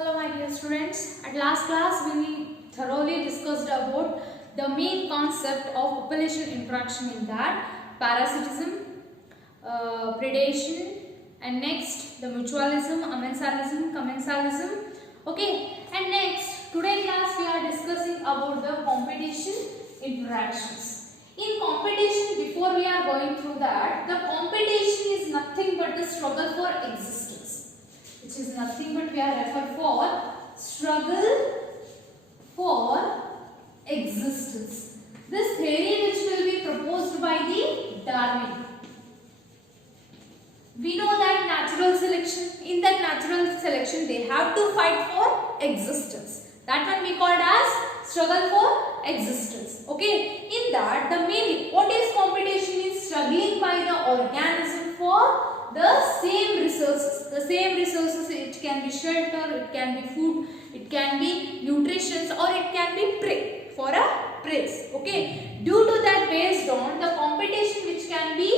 Hello my dear students, at last class we thoroughly discussed about the main concept of population interaction in that parasitism, predation and next the mutualism, amensalism, commensalism. Okay, and next today class we are discussing about the competition interactions. In competition, before we are going through that, the competition is nothing but the struggle for existence, which is nothing but we are referred for struggle for existence. This theory which will be proposed by the Darwin. We know that natural selection, in that natural selection they have to fight for existence. That one we called as struggle for existence. Okay, in that the mainly what is competition is struggling by the organism for the same resources. The same resources, it can be shelter, it can be food, it can be nutrition, or it can be prey, for a prey. Okay, due to that, based on the competition which can be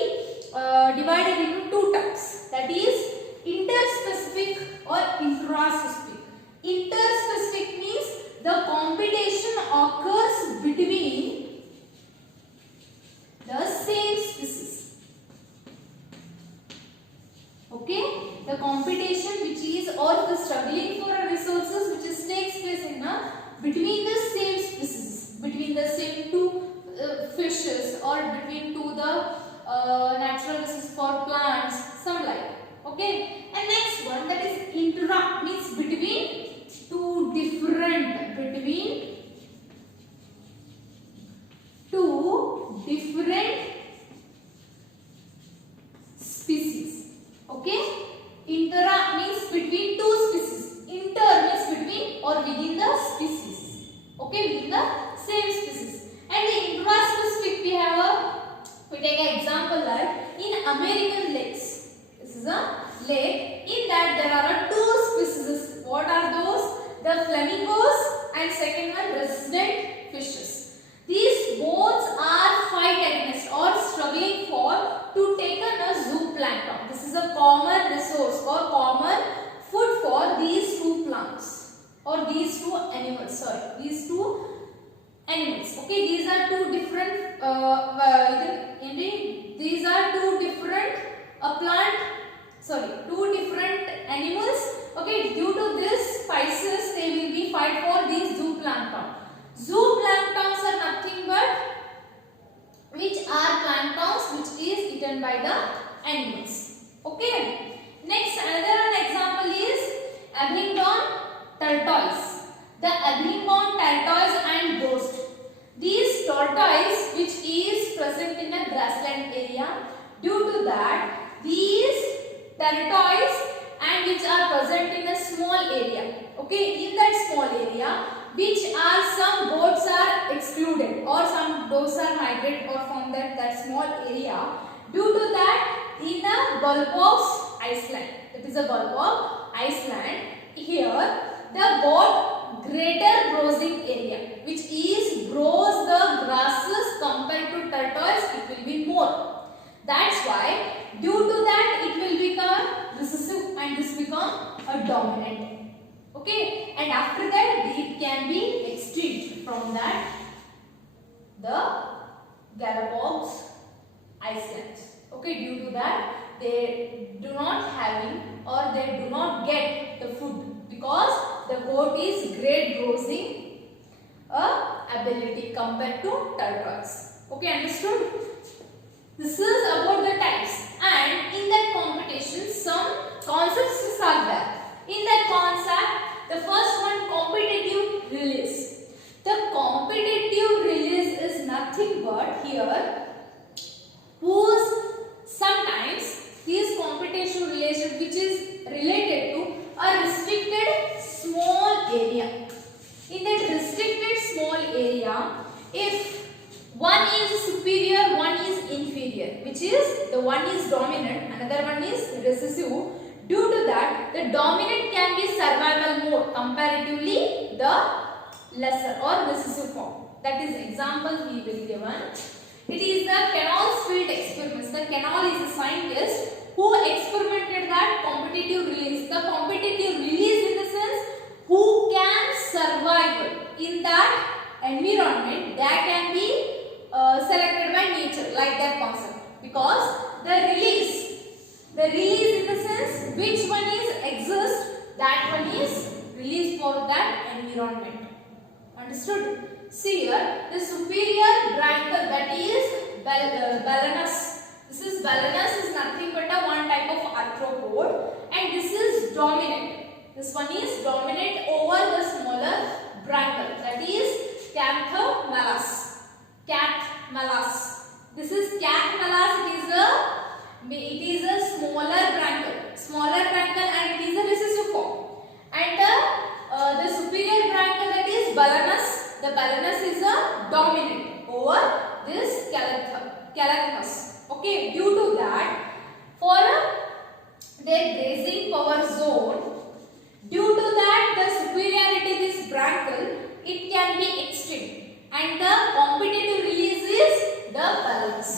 divided into two types, that is interspecific or intraspecific. Interspecific means the competition occurs between the same species. Okay, the competition which is or the struggling for resources which is takes place in between the same species, between the same two fishes, or between two the natural resources for plants, some like. Okay, and next one, that is intra, means between two different species. Okay, intra means between two species, inter means between or within the species. Okay, within the same species. And the intraspecific, we take an example like in American lakes. This is a lake. In that there are two species. What are those? The flamingos and second one resident fishes. These both are fight against or struggling for to take a zooplankton. This is a common resource or common food for these two plants or these two animals. Sorry, these two animals. Okay, these are two different. These are two different two different animals. Okay, due to this spices, they will be fight for these zooplankton. Zooplanktons are nothing but which are planktons which is eaten by the animals. Okay. Next, another example is Abingdon tortoise. The Abingdon tortoise and ghost. These tortoise which is present in a grassland area. Due to that, these tortoise and which are present in a small area. Okay, in that small area, which are some goats are excluded or some does are migrated or from that small area. Due to that, in the Gulf of Iceland, it is a Gulf of Iceland. Here, the got greater grazing area, which is grows the grasses compared to tortoise, it will be more. That's why due to that it will become recessive and this become a dominant. Okay, and after that it can be extinct from that the Galapagos Islands. Okay, due to that they do not having or they do not get the food because the goat is great grazing ability compared to tortoise. Okay, understood? This is about the types, and in that competition some concepts are there. In that concept, the first one, competitive release. The competitive release is nothing but here whose sometimes these competition relation which is related to a restricted small area. In that restricted small area, if one is superior, one is inferior, which is the one is dominant, another one is recessive. Due to that, the dominant can be survival mode comparatively the lesser or recessive form. That is example we will given. It is the Canolsfield experiments. The Canol is a scientist who experimented that competitive release. The competitive release in the sense environment. Understood? See here, the superior branchial, that is balanus. This is balanus is nothing but a one type of arthropod, and this is dominant. This one is dominant over the smaller branchial, that is Canthomalus. Catmalus. This is Catmalus. It is a smaller branchial, and it is a recessiform. And the superior branchial, that is balanus. The balanus is a dominant over this Calathmus. Okay, due to that, for their grazing power zone, due to that the superiority this branchial, it can be extinct, and the competitive release is the balanus.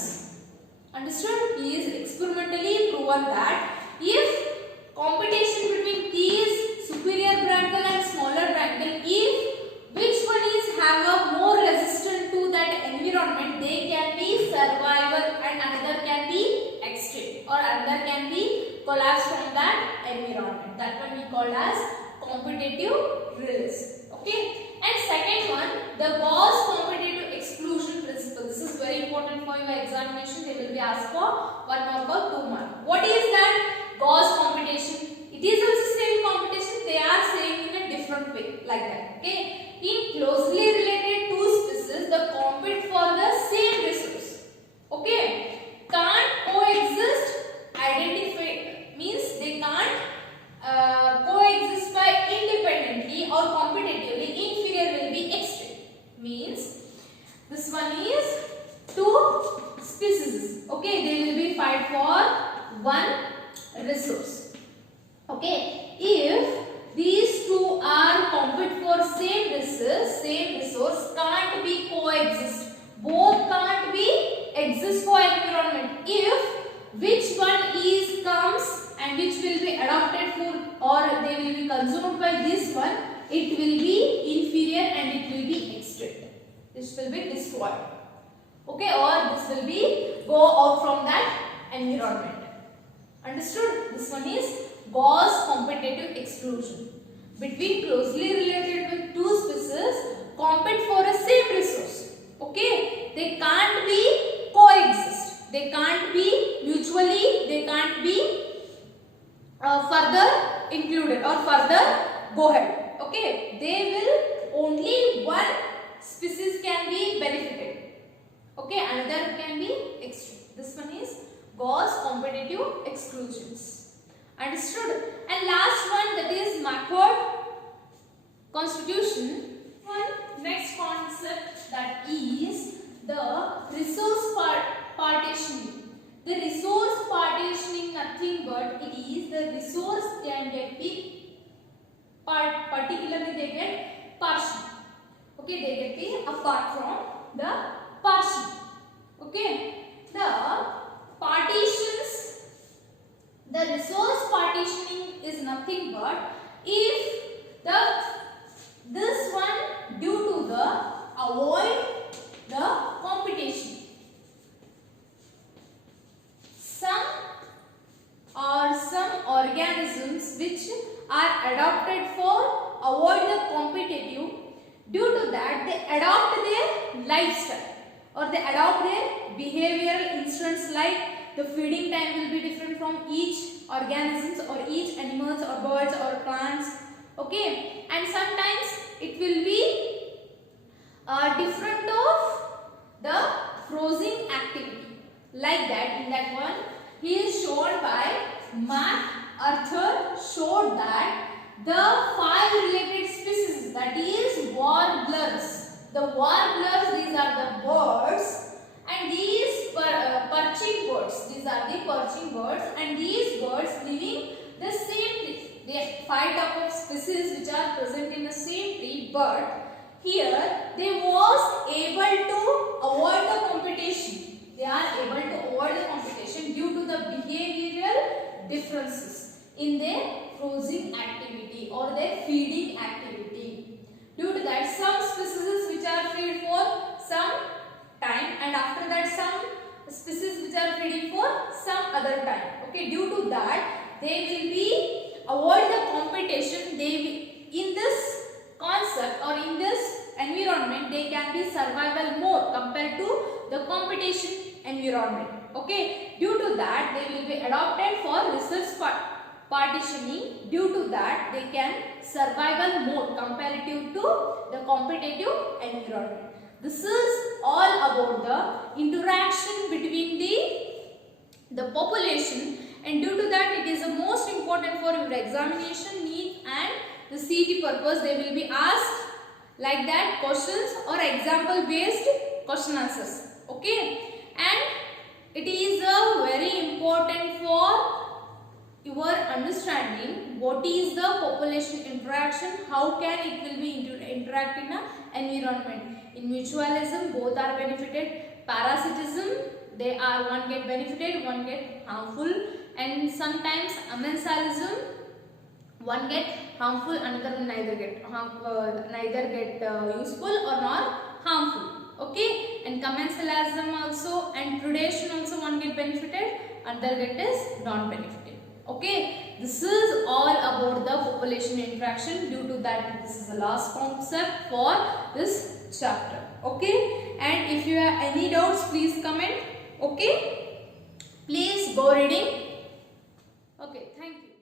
Understood? He is experimentally proven that if competition between these superior branchial and smaller branchial, if which one is have a more resistant to that environment, they can be survival and another can be extinct, or another can be collapsed from that environment. That one we call as competitive release. Okay. And second one, the Gauss competitive exclusion principle. This is very important for your examination. They will be asked for 1 mark or 2 mark. What is that Gauss competition? It is also same competition. They are saying in a different way, like that. Okay. In closely related two species, they compete for the same resource. Okay. Can't coexist. Identify means they can't coexist by independently or competitively. Inferior will be extinct. Means this one is two species. Okay, they will be fight for one resource. Okay, if these two are compete for same resource can't be coexist. Both can't be exist for environment. If which one is comes and which will be adopted food or they will be consumed by this one, it will be inferior and it will be extinct. This will be destroyed. Okay, or this will be go out from that environment. Understood? This one is Gauss competitive exclusion. Between closely related with two species compete for a same resource. Okay, they can't be coexist. They can't be mutually. They can't be further included or further go ahead. Okay, they will only one species can be benefited. Okay, another can be extinct. This one is Gauss competitive exclusions. Understood? And last one, that is McCord constitution. One next concept, that is the resource partitioning. The resource partitioning nothing but it is the resource can get be particularly they get partition. Okay, they get be apart from the partition. Okay, the partitions, the resource partitioning is nothing but if this one due to the avoid the competition. Some organisms which are adopted for avoid the competitive, due to that they adopt their lifestyle or they adopt their behavioral instruments, like the feeding time will be different from each organisms or each animals or birds or plants. Okay, and sometimes it will be different of the frozen activity, like that. In that one he is shown by MacArthur showed that the 5 related species, that is warblers. The warblers, these are the birds, and these perching birds, these are the perching birds, and these birds living the same tree. There are 5 type of species which are present in the same tree, but here they was able to avoid the competition. They are able to avoid the competition due to the behavioral differences in their frozen activity or their feeding activity. Due to that, some species which are feed for some time, and after that some species which are feeding for some other time. Okay, due to that they will be avoid the competition. They will, in this concept competition environment. Okay, due to that they will be adopted for resource partitioning. Due to that they can survival mode comparative to the competitive environment. This is all about the interaction between the population, and due to that it is the most important for your examination need and the CET purpose. They will be asked like that questions or example based question answers. Okay, and it is very important for your understanding what is the population interaction, how can it will be interact in an environment. In mutualism both are benefited, parasitism they are one get benefited, one get harmful, and sometimes amensalism one get harmful, another neither get useful or not harmful. Okay, and commensalism also and predation also one get benefited, another get is non benefited. Okay, this is all about the population interaction. Due to that this is the last concept for this chapter. Okay, and if you have any doubts please comment. Okay, please go reading. Okay, thank you.